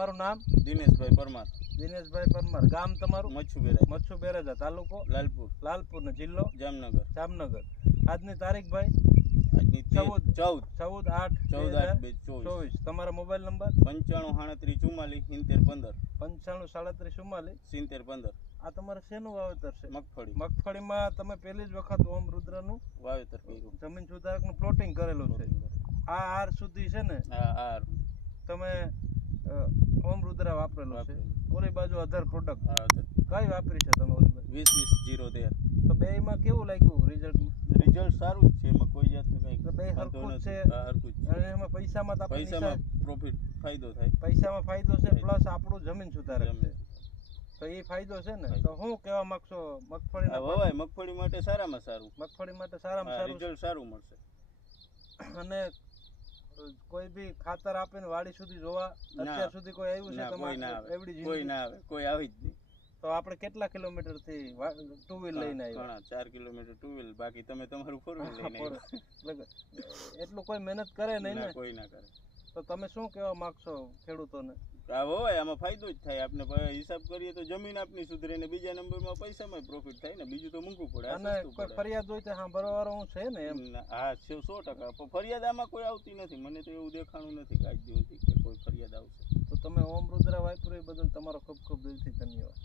દિનેશભાઈ પરમાર. દિનેશભાઈ પરમાર. ગામ તમારું? મચ્છુ બેરાજ મચ્છુ બેરાજા તાલુકો? લાલપુર. લાલપુર ને જિલ્લો? જામનગર. જામનગર. આજની તારીખ ભાઈ? આજની ચૌદ. ચૌદ. ચૌદ આઠ ચૌદ આઠ બે ચોવીસ. તમારો મોબાઈલ નંબર? પંચાણું સાડત્રીસ ચુમ્માલીસ સિત્તેર પંદર. પંચાણું સાડત્રીસ ચુમ્માલીસ? સિત્તેર પંદર. આ તમારે શેનું વાવેતર છે? મગફળી. મગફળીમાં તમે પહેલી જ વખત ઓમ રુદ્રનું વાવેતર કર્યું. જમીન સુધારકનું પ્લોટિંગ કરેલું છે. આ આર સુધી છે ને? આ આર. તમે ઓમ રુદ્રા વાપરેલો છે. ઓલી બાજુ અધર પ્રોડક્ટ કઈ વાપરી છે તમે ઓલી બાજુ? વીસ વીસ જીરો તેર. તો બેયમાં કેવું લાગ્યું રિઝલ્ટમાં રિઝલ્ટ સારું જ છે એમાં કોઈ જાતનું કઈ તો બે નથી. છે. હરકું છે. એમાં પૈસામાં તો પૈસામાં પ્રોફિટ ફાયદો થાય. પૈસામાં ફાયદો છે પ્લસ આપણું જમીન સુધારે છે. તો એ ફાયદો છે ને? તો હું કહેવા માંગશો મગફળી વવાય મગફળી માટે સારામાં સારું. મગફળી માટે સારામાં સારું રિઝલ્ટ સારું મળશે. અને કોઈ બી ખાતર આપીને વાડી સુધી જોવા અત્યાર સુધી કોઈ આવ્યું છે તમારે આવે. એવડી કોઈ ના આવે. કોઈ આવી જ નહીં. તો આપણે કેટલા કિલોમીટરથી ટુ વ્હીલ લઈને આવ્યા? ચાર કિલોમીટર ટુ વ્હીલ બાકી તમે તમારું ફોર વ્હીલ લઈને. એટલે એટલું કોઈ મહેનત કરે નહીં ને? કોઈ ના કરે. તો તમે શું કહેવા માંગશો ખેડૂતોને? હોય આમાં ફાયદો જ થાય. આપણે હિસાબ કરીએ તો જમીન આપની સુધરે ને બીજા નંબરમાં પૈસામાં પ્રોફિટ થાય ને. બીજું તો મૂકવું પડે અને કોઈ ફરિયાદ હોય તો સાંભળવા વાળો હું છે ને એમ? હા સો સો ટકા. પણ ફરિયાદ આમાં કોઈ આવતી નથી. મને તો એવું દેખાણું નથી કે આજ સુધી કે કોઈ ફરિયાદ આવશે. તો તમે ઓમ રુદ્રા વાપર્યું એ બદલ તમારો ખૂબ ખૂબ દિલથી ધન્યવાદ.